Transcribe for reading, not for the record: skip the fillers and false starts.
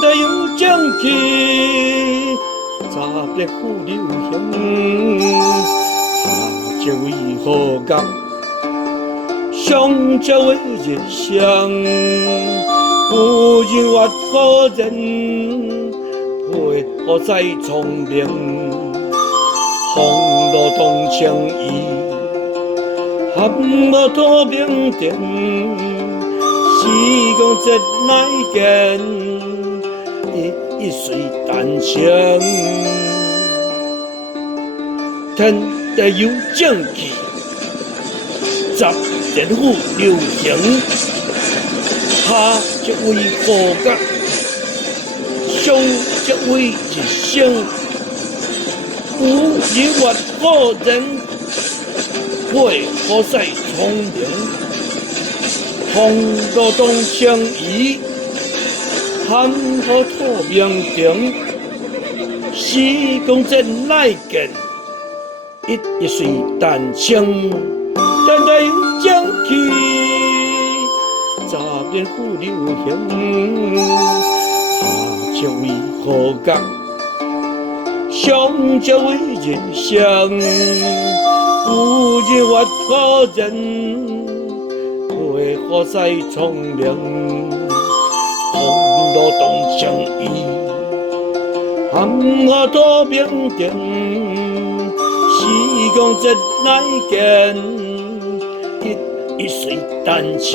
得有正气，查别富流行，下这为何讲？上这为日相，不人或何人，配何在聪明？风露同情意，含无多明点，时光这乃见，一岁丹青，天地有正气，十年富流行，下这为何觉？上这为一生。有人或何人，配何在聪明？风度动相宜，含糊透明情。时光真乃见，一岁丹青，天地有正气，查遍富流行，下这为何觉？上这为人相，有人或何人，配何在聪明？风露动相宜，含糊多明定，时光真乃见，一岁丹青。